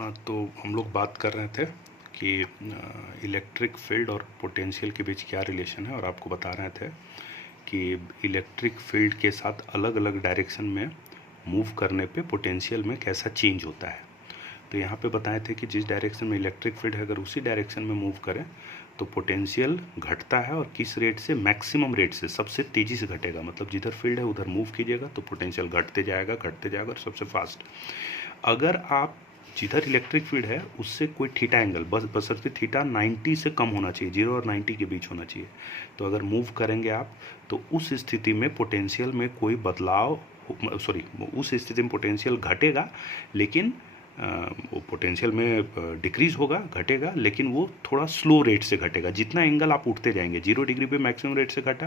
हाँ, तो हम लोग बात कर रहे थे कि इलेक्ट्रिक फील्ड और पोटेंशियल के बीच क्या रिलेशन है, और आपको बता रहे थे कि इलेक्ट्रिक फील्ड के साथ अलग अलग डायरेक्शन में मूव करने पे पोटेंशियल में कैसा चेंज होता है। तो यहाँ पे बताए थे कि जिस डायरेक्शन में इलेक्ट्रिक फील्ड है, अगर उसी डायरेक्शन में मूव करें तो पोटेंशियल घटता है, और किस रेट से? मैक्सिमम रेट से, सबसे तेज़ी से घटेगा। मतलब जिधर फील्ड है उधर मूव कीजिएगा तो पोटेंशियल घटते जाएगा और सबसे फास्ट। अगर आप जिधर इलेक्ट्रिक फील्ड है उससे कोई थीटा एंगल, बशर्ते थीटा 90 से कम होना चाहिए, 0 और 90 के बीच होना चाहिए, तो अगर मूव करेंगे आप तो उस स्थिति में पोटेंशियल में कोई बदलाव, उस स्थिति में पोटेंशियल घटेगा, लेकिन वो पोटेंशियल में डिक्रीज होगा, घटेगा, लेकिन वो थोड़ा स्लो रेट से घटेगा। जितना एंगल आप उठते जाएंगे, 0 डिग्री पे मैक्सिमम रेट से घटा,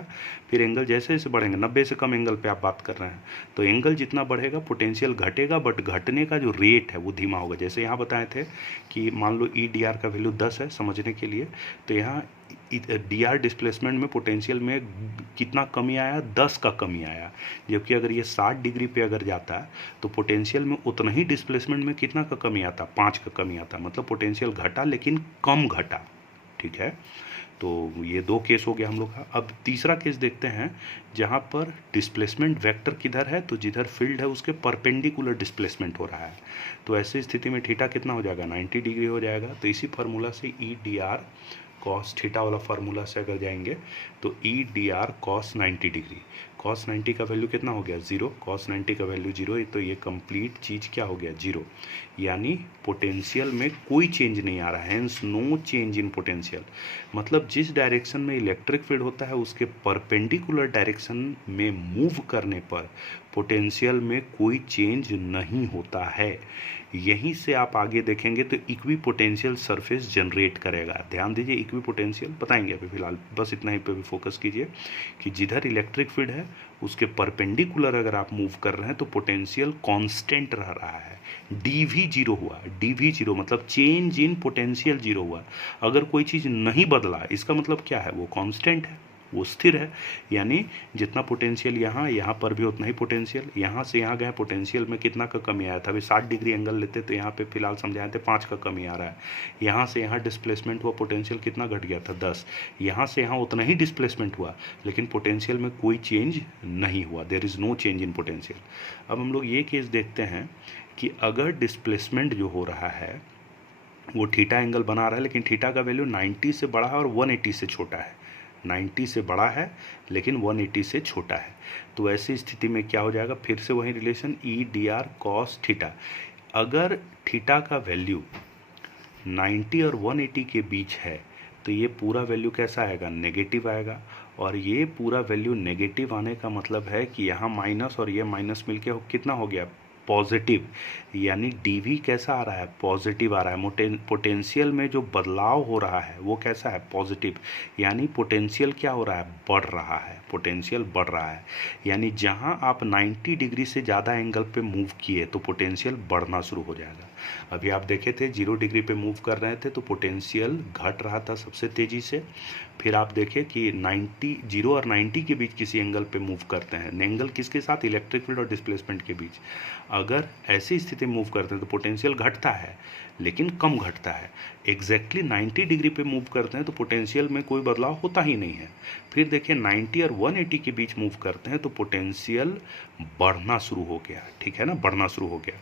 फिर एंगल जैसे जैसे बढ़ेंगे, 90 से कम एंगल पे आप बात कर रहे हैं, तो एंगल जितना बढ़ेगा पोटेंशियल घटेगा, बट घटने का जो रेट है वो धीमा होगा। जैसे यहाँ बताए थे कि मान लो ई डी आर का वैल्यू 10 है समझने के लिए, तो यहाँ डी आर डिस्प्लेसमेंट में पोटेंशियल में कितना कमी आया? 10 का कमी आया। जबकि अगर ये 60 डिग्री पे अगर जाता है तो पोटेंशियल में उतना ही डिस्प्लेसमेंट में कितना का कमी आता? 5 का कमी आता। मतलब पोटेंशियल घटा लेकिन कम घटा। ठीक है, तो ये दो केस हो गया हम लोग का। अब तीसरा केस देखते हैं, जहाँ पर डिस्प्लेसमेंट वेक्टर किधर है, तो जिधर फील्ड है उसके परपेंडिकुलर डिस्प्लेसमेंट हो रहा है। तो ऐसी स्थिति में थीटा कितना हो जाएगा? 90 डिग्री हो जाएगा। तो इसी फार्मूला से E D R cos theta वाला फार्मूला से अगर जाएंगे तो E D R cos 90 degree, cos 90 का वैल्यू कितना हो गया? 0। कॉस 90 का वैल्यू 0, तो ये कंप्लीट चीज़ क्या हो गया? 0। यानी पोटेंशियल में कोई चेंज नहीं आ रहा है, hence no change in potential. मतलब जिस डायरेक्शन में इलेक्ट्रिक फील्ड होता है उसके परपेंडिकुलर डायरेक्शन में मूव करने पर पोटेंशियल में कोई चेंज नहीं होता है। यहीं से आप आगे देखेंगे तो इक्वी पोटेंशियल सरफेस जनरेट करेगा। ध्यान दीजिए, इक्वी पोटेंशियल बताएंगे अभी, फिलहाल बस इतना ही पे भी फोकस कीजिए कि जिधर इलेक्ट्रिक फील्ड है उसके परपेंडिकुलर अगर आप मूव कर रहे हैं तो पोटेंशियल कांस्टेंट रह रहा है। डी वी जीरो हुआ, डी वी जीरो मतलब चेंज इन पोटेंशियल जीरो हुआ। अगर कोई चीज़ नहीं बदला इसका मतलब क्या है? वो कांस्टेंट है, वो स्थिर है। यानी जितना पोटेंशियल यहाँ पर भी उतना ही पोटेंशियल। यहाँ से यहाँ गए, पोटेंशियल में कितना का कमी आया था? अभी 60 डिग्री एंगल लेते तो यहाँ पे फिलहाल समझाए थे 5 का कमी आ रहा है। यहाँ से यहाँ डिस्प्लेसमेंट हुआ, पोटेंशियल कितना घट गया था? 10। यहाँ से यहाँ उतना ही डिस्प्लेसमेंट हुआ, लेकिन पोटेंशियल में कोई चेंज नहीं हुआ। There is no change in potential. अब हम लोग ये केस देखते हैं कि अगर डिस्प्लेसमेंट जो हो रहा है वो थीटा एंगल बना रहा है, लेकिन थीटा का वैल्यू 90 से बड़ा है और 180 से छोटा है। 90 से बड़ा है लेकिन 180 से छोटा है। तो ऐसी स्थिति में क्या हो जाएगा? फिर से वही relation, E D R cos theta. अगर थीटा का वैल्यू 90 और 180 के बीच है तो ये पूरा वैल्यू कैसा आएगा? नेगेटिव आएगा। और ये पूरा वैल्यू नेगेटिव आने का मतलब है कि यहाँ माइनस और ये माइनस मिलके कितना हो गया? पॉजिटिव। यानी डीवी कैसा आ रहा है? पॉजिटिव आ रहा है। पोटेंशियल में जो बदलाव हो रहा है वो कैसा है? पॉजिटिव। यानी पोटेंशियल क्या हो रहा है? बढ़ रहा है, पोटेंशियल बढ़ रहा है। यानी जहां आप 90 डिग्री से ज़्यादा एंगल पे मूव किए तो पोटेंशियल बढ़ना शुरू हो जाएगा। अभी आप देखे थे 0 डिग्री पे मूव कर रहे थे तो पोटेंशियल घट रहा था सबसे तेज़ी से। फिर आप देखें कि 0 और 90 के बीच किसी एंगल पे मूव करते हैं, एंगल किसके साथ? इलेक्ट्रिक फील्ड और डिस्प्लेसमेंट के बीच। अगर ऐसी स्थिति में मूव करते हैं तो पोटेंशियल घटता है लेकिन कम घटता है। एग्जैक्टली 90 डिग्री पे मूव करते हैं तो पोटेंशियल में कोई बदलाव होता ही नहीं है। फिर देखिए 90 और 180 के बीच मूव करते हैं तो पोटेंशियल बढ़ना शुरू हो गया। ठीक है ना, बढ़ना शुरू हो गया।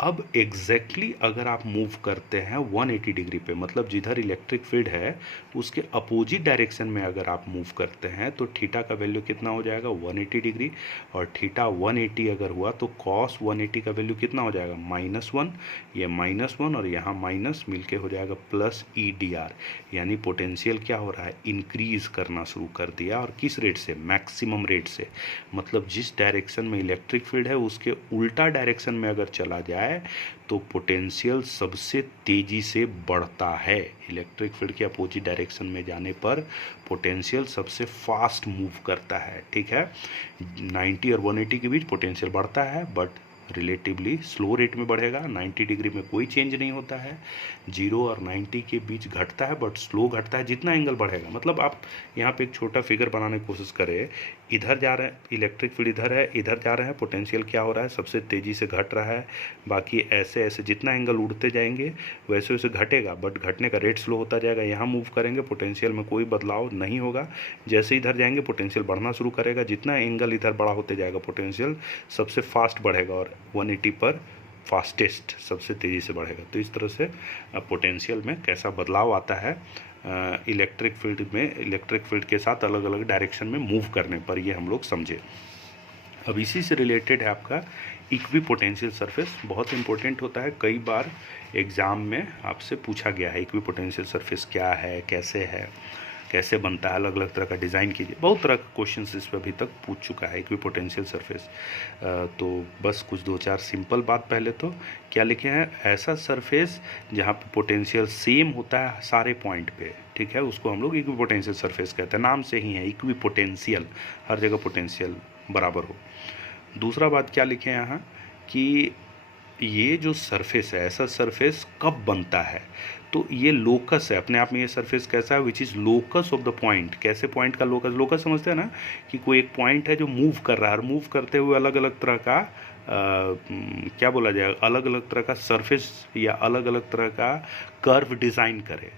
अब एग्जैक्टली अगर आप मूव करते हैं 180 डिग्री पे, मतलब जिधर इलेक्ट्रिक फील्ड है उसके अपोजिट डायरेक्शन में अगर आप मूव करते हैं तो थीटा का वैल्यू कितना हो जाएगा? 180 डिग्री। और थीटा 180 अगर हुआ तो कॉस 180 का वैल्यू कितना हो जाएगा? -1। ये -1 और यहाँ माइनस मिलके हो जाएगा प्लस ई डी आर। यानी पोटेंशियल क्या हो रहा है? इंक्रीज करना शुरू कर दिया। और किस रेट से? मैक्सिमम रेट से। मतलब जिस डायरेक्शन में इलेक्ट्रिक फील्ड है उसके उल्टा डायरेक्शन में अगर चला जाए तो पोटेंशियल सबसे तेजी से बढ़ता है। इलेक्ट्रिक फील्ड के अपोजिट डायरेक्शन में जाने पर पोटेंशियल सबसे फास्ट मूव करता है। ठीक है, 90 और 180 के बीच पोटेंशियल बढ़ता है बट रिलेटिवली स्लो रेट में बढ़ेगा। 90 डिग्री में कोई चेंज नहीं होता है। 0 और 90 के बीच घटता है बट स्लो घटता है जितना एंगल बढ़ेगा। मतलब आप यहाँ पे एक छोटा फिगर बनाने की कोशिश करें, इधर जा रहे हैं, इलेक्ट्रिक फील्ड इधर जा रहे हैं, पोटेंशियल क्या हो रहा है, सबसे तेज़ी से घट रहा है। बाकी ऐसे ऐसे जितना एंगल उड़ते जाएंगे वैसे वैसे घटेगा, बट घटने का रेट स्लो होता जाएगा। यहाँ मूव करेंगे पोटेंशियल में कोई बदलाव नहीं होगा। जैसे इधर जाएंगे पोटेंशियल बढ़ना शुरू करेगा, जितना एंगल इधर बड़ा होते जाएगा पोटेंशियल सबसे फास्ट बढ़ेगा और 180 पर फास्टेस्ट सबसे तेज़ी से बढ़ेगा। तो इस तरह से पोटेंशियल में कैसा बदलाव आता है इलेक्ट्रिक फील्ड के साथ अलग अलग डायरेक्शन में मूव करने पर, ये हम लोग समझे। अब इसी से रिलेटेड है आपका इक्विपोटेंशियल सरफेस, बहुत इंपॉर्टेंट होता है। कई बार एग्ज़ाम में आपसे पूछा गया है इक्विपोटेंशियल सरफेस क्या है, कैसे बनता है, अलग अलग तरह का डिज़ाइन कीजिए। बहुत तरह का क्वेश्चन इस पर अभी तक पूछ चुका है इक्विपोटेंशियल सरफेस। तो बस कुछ 2-4 सिंपल बात। पहले तो क्या लिखे हैं, ऐसा सरफेस जहाँ पे पोटेंशियल सेम होता है सारे पॉइंट पे, ठीक है, उसको हम लोग इक्विपोटेंशियल सरफेस कहते हैं। नाम से ही है इक्विपोटेंशियल, हर जगह पोटेंशियल बराबर हो। दूसरा बात क्या लिखे हैं यहाँ कि ये जो सरफेस है, ऐसा सरफेस कब बनता है, तो ये लोकस है अपने आप में। ये सरफेस कैसा है, which is locus of the point. कैसे पॉइंट का लोकस समझते हैं ना, कि कोई एक पॉइंट है जो मूव कर रहा है और मूव करते हुए अलग अलग तरह का क्या बोला जाए, अलग अलग तरह का सरफेस या अलग अलग तरह का कर्व डिज़ाइन करे,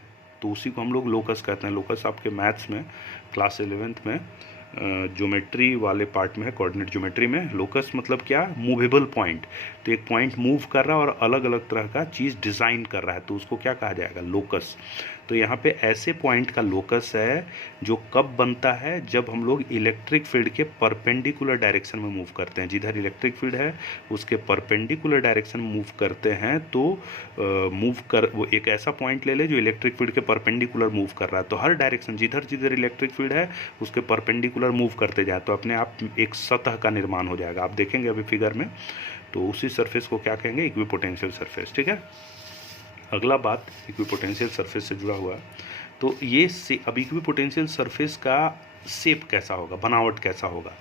तो उसी को हम लोग लोकस कहते हैं। लोकस आपके मैथ्स में क्लास 11th में ज्योमेट्री वाले पार्ट में है, कोऑर्डिनेट ज्योमेट्री में। लोकस मतलब क्या, मूवेबल पॉइंट। तो एक पॉइंट मूव कर रहा है और अलग अलग तरह का चीज़ डिज़ाइन कर रहा है, तो उसको क्या कहा जाएगा, लोकस। तो यहाँ पे ऐसे पॉइंट का लोकस है जो कब बनता है, जब हम लोग इलेक्ट्रिक फील्ड के परपेंडिकुलर डायरेक्शन में मूव करते हैं। जिधर इलेक्ट्रिक फील्ड है उसके परपेंडिकुलर डायरेक्शन में मूव करते हैं, तो वो एक ऐसा पॉइंट ले ले जो इलेक्ट्रिक फील्ड के परपेंडिकुलर मूव कर रहा है। तो हर डायरेक्शन जिधर जिधर इलेक्ट्रिक फील्ड है उसके परपेंडिकुलर मूव करते जाए, तो अपने आप एक सतह का निर्माण हो जाएगा। आप देखेंगे अभी फिगर में, तो उसी सरफेस को क्या कहेंगे, इक्विपोटेंशियल सरफेस, ठीक है। अगला बात इक्विपोटेंशियल सरफेस से जुड़ा हुआ है, तो ये अब इक्विपोटेंशियल सरफेस का शेप कैसा होगा, बनावट कैसा होगा,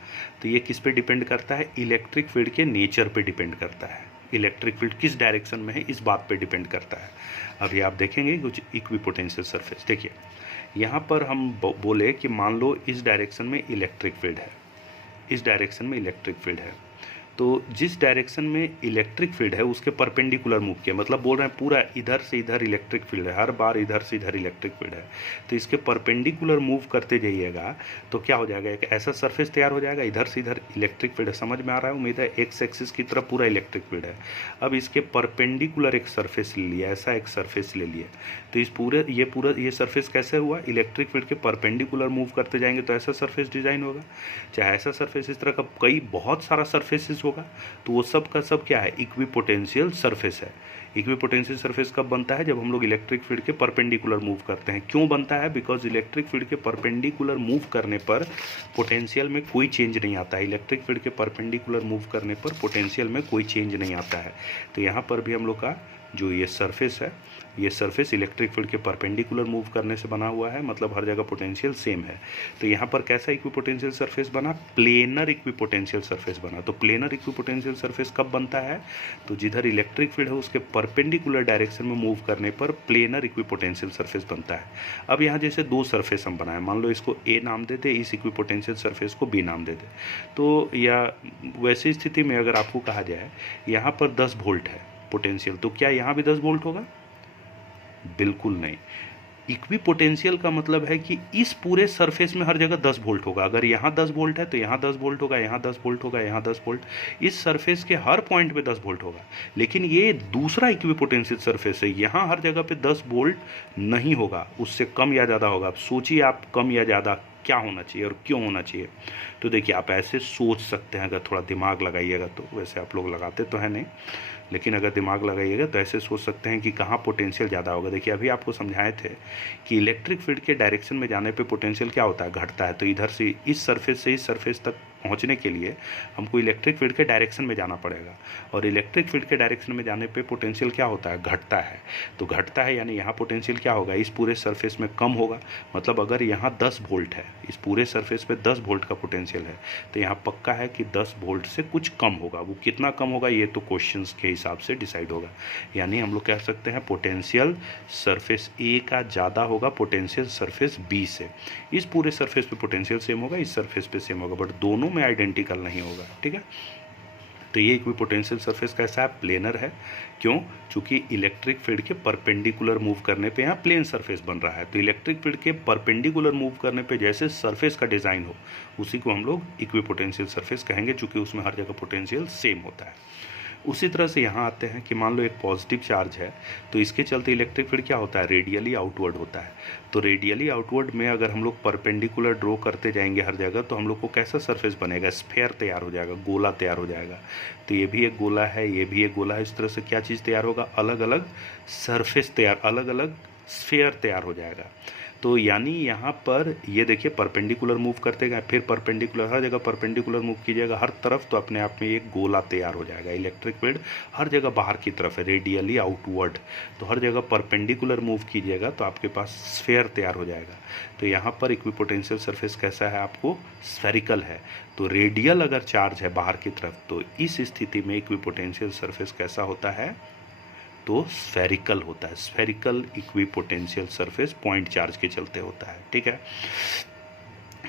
तो ये किस पे डिपेंड करता है, इलेक्ट्रिक फील्ड के नेचर पे डिपेंड करता है। इलेक्ट्रिक फील्ड किस डायरेक्शन में है इस बात पे डिपेंड करता है। अभी आप देखेंगे कुछ इक्विपोटेंशियल सरफेस। देखिए यहाँ पर हम बोले कि मान लो इस डायरेक्शन में इलेक्ट्रिक फील्ड है, इस डायरेक्शन में इलेक्ट्रिक फील्ड है, तो जिस डायरेक्शन में इलेक्ट्रिक फील्ड है उसके परपेंडिकुलर मूव किया, मतलब बोल रहे हैं पूरा इधर से इधर इलेक्ट्रिक फील्ड है, हर बार इधर से इधर इलेक्ट्रिक फील्ड है, तो इसके परपेंडिकुलर मूव करते जाइएगा तो क्या हो जाएगा, एक ऐसा सरफेस तैयार हो जाएगा। इधर से इधर इलेक्ट्रिक फील्ड है, समझ में आ रहा है उम्मीद है, एक्स एक्सिस की तरफ पूरा इलेक्ट्रिक फील्ड है। अब इसके परपेंडिकुलर एक सरफेस ले लिया, ऐसा एक सरफेस ले लिया, तो इस ये सरफेस कैसे हुआ, इलेक्ट्रिक फील्ड के परपेंडिकुलर मूव करते जाएंगे तो ऐसा सरफेस डिजाइन होगा। चाहे ऐसा सरफेस इस तरह का बहुत सारा सरफेसेस होगा, तो वो सब का सब क्या है, इक्विपोटेंशियल सरफेस है। इक्विपोटेंशियल सरफेस कब बनता है, जब हम लोग इलेक्ट्रिक फील्ड के परपेंडिकुलर मूव करते हैं। क्यों बनता है, बिकॉज इलेक्ट्रिक फील्ड के परपेंडिकुलर मूव करने पर पोटेंशियल में कोई चेंज नहीं आता है। इलेक्ट्रिक फील्ड के परपेंडिकुलर मूव करने पर पोटेंशियल में कोई चेंज नहीं आता है। तो यहाँ पर भी हम लोग का जो ये सरफेस है, ये सरफेस इलेक्ट्रिक फील्ड के परपेंडिकुलर मूव करने से बना हुआ है, मतलब हर जगह पोटेंशियल सेम है। तो यहाँ पर कैसा इक्विपोटेंशियल सरफेस बना, प्लेनर इक्विपोटेंशियल सरफेस बना। तो प्लेनर इक्विपोटेंशियल सरफेस कब बनता है, तो जिधर इलेक्ट्रिक फील्ड है उसके परपेंडिकुलर डायरेक्शन में मूव करने पर प्लेनर इक्विपोटेंशियल सरफेस बनता है। अब यहाँ जैसे दो सरफेस हम बनाए, मान लो इसको ए नाम देते, इस इक्विपोटेंशियल सरफेस को बी नाम देते, तो या वैसी स्थिति में अगर आपको कहा जाए यहाँ पर 10 वोल्ट है पोटेंशियल, तो क्या यहाँ भी 10 वोल्ट होगा, बिल्कुल नहीं। इक्विपोटेंशियल का मतलब है कि इस पूरे सरफेस में हर जगह 10 वोल्ट होगा। अगर यहाँ 10 वोल्ट है तो यहाँ 10 वोल्ट होगा, यहाँ 10 वोल्ट होगा, यहाँ 10 वोल्ट, इस सरफेस के हर पॉइंट पे 10 वोल्ट होगा। लेकिन ये दूसरा इक्विपोटेंशियल सरफेस है, यहाँ हर जगह पे 10 वोल्ट नहीं होगा, उससे कम या ज़्यादा होगा। अब सोचिए आप कम या ज़्यादा क्या होना चाहिए और क्यों होना चाहिए। तो देखिए आप ऐसे सोच सकते हैं, अगर थोड़ा दिमाग लगाइएगा तो, वैसे आप लोग लगाते तो है नहीं, लेकिन अगर दिमाग लगाइएगा तो ऐसे सोच सकते हैं कि कहाँ पोटेंशियल ज़्यादा होगा। देखिए अभी आपको समझाए थे कि इलेक्ट्रिक फील्ड के डायरेक्शन में जाने पे पोटेंशियल क्या होता है, घटता है। तो इधर से इस सरफेस से इस सरफेस तक पहुंचने के लिए हमको इलेक्ट्रिक फील्ड के डायरेक्शन में जाना पड़ेगा, और इलेक्ट्रिक फील्ड के डायरेक्शन में जाने पे पोटेंशियल क्या होता है, घटता है। तो घटता है यानी यहाँ पोटेंशियल क्या होगा, इस पूरे सरफेस में कम होगा। मतलब अगर यहाँ 10 वोल्ट है, इस पूरे सरफेस पे 10 वोल्ट का पोटेंशियल है, तो यहाँ पक्का है कि 10 वोल्ट से कुछ कम होगा। वो कितना कम होगा ये तो क्वेश्चंस के हिसाब से डिसाइड होगा। यानी हम लोग कह सकते हैं पोटेंशियल सरफेस ए का ज़्यादा होगा पोटेंशियल सरफेस बी से। इस पूरे सरफेस पे पोटेंशियल सेम होगा, इस सरफेस पे सेम होगा, बट दोनों में आइडेंटिकल नहीं होगा। ठीक है, तो ये इक्विपोटेंशियल सरफेस कैसा है, प्लेनर है। क्यों, चूंकि इलेक्ट्रिक फील्ड के परपेंडिकुलर मूव करने पे यहाँ प्लेन सरफेस बन रहा है। तो इलेक्ट्रिक फील्ड के परपेंडिकुलर मूव करने पे जैसे सरफेस का डिज़ाइन हो, उसी को हम लोग इक्विपोटेंशियल सरफेस कहेंगे, चूंकि उसमें हर जगह पोटेंशियल सेम होता है। उसी तरह से यहाँ आते हैं कि मान लो एक पॉजिटिव चार्ज है, तो इसके चलते इलेक्ट्रिक फील्ड क्या होता है, रेडियली आउटवर्ड होता है। तो रेडियली आउटवर्ड में अगर हम लोग परपेंडिकुलर ड्रॉ करते जाएंगे हर जगह, तो हम लोग को कैसा सरफेस बनेगा, स्फेयर तैयार हो जाएगा, गोला तैयार हो जाएगा। तो ये भी एक गोला है, ये भी एक गोला है। इस तरह से क्या चीज़ तैयार होगा, अलग अलग सरफेस तैयार, अलग अलग स्फेयर तैयार हो जाएगा। तो यानी यहाँ पर ये देखिए परपेंडिकुलर मूव करते गए, फिर परपेंडिकुलर, हर जगह परपेंडिकुलर मूव कीजिएगा हर तरफ, तो अपने आप में एक गोला तैयार हो जाएगा। इलेक्ट्रिक फील्ड हर जगह बाहर की तरफ है, रेडियली आउटवर्ड, तो हर जगह परपेंडिकुलर मूव कीजिएगा तो आपके पास स्फेयर तैयार हो जाएगा। तो यहाँ पर इक्विपोटेंशियल सरफेस कैसा है, आपको स्फेरिकल है। तो रेडियल अगर चार्ज है बाहर की तरफ, तो इस स्थिति में इक्विपोटेंशियल सरफेस कैसा होता है, तो स्फेरिकल होता है। Spherical equipotential surface point charge के चलते होता है। ठीक है,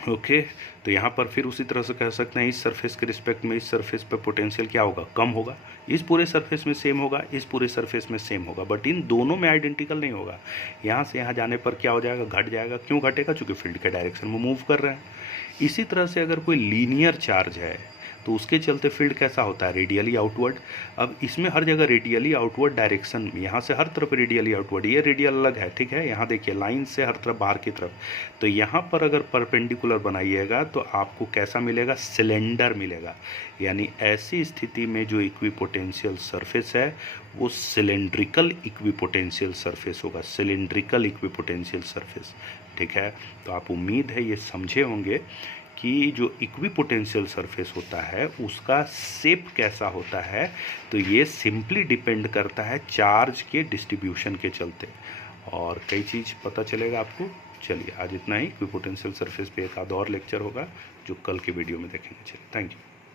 ओके। तो यहाँ पर फिर उसी तरह से कह सकते हैं इस सरफेस के रिस्पेक्ट में इस सरफेस पर पोटेंशियल क्या होगा, कम होगा। इस पूरे सरफेस में सेम होगा, इस पूरे सरफेस में सेम होगा, बट इन दोनों में आइडेंटिकल नहीं होगा। यहाँ से यहाँ जाने पर क्या हो जाएगा, घट जाएगा। क्यों घटेगा, चूँकि फील्ड के डायरेक्शन में मूव कर रहे हैं। इसी तरह से अगर कोई लीनियर चार्ज है, तो उसके चलते फील्ड कैसा होता है, रेडियली आउटवर्ड। अब इसमें हर जगह रेडियली आउटवर्ड डायरेक्शन, यहाँ से हर तरफ रेडियली आउटवर्ड, ये रेडियल अलग है। ठीक है, यहाँ देखिए लाइन से हर तरफ बाहर की तरफ। तो यहाँ पर अगर परपेंडिकुलर बनाइएगा तो आपको कैसा मिलेगा, सिलेंडर मिलेगा। यानी ऐसी स्थिति में जो इक्विपोटेंशियल सरफेस है वो सिलेंड्रिकल इक्विपोटेंशियल सरफेस होगा, सिलेंड्रिकल इक्विपोटेंशियल सरफेस। ठीक है, तो आप उम्मीद है ये समझे होंगे कि जो इक्विपोटेंशियल सरफेस होता है उसका शेप कैसा होता है। तो ये सिंपली डिपेंड करता है चार्ज के डिस्ट्रीब्यूशन के चलते, और कई चीज़ पता चलेगा आपको। चलिए आज इतना ही। इक्विपोटेंशियल सरफेस पे एक आध और लेक्चर होगा जो कल के वीडियो में देखेंगे। चलिए, थैंक यू।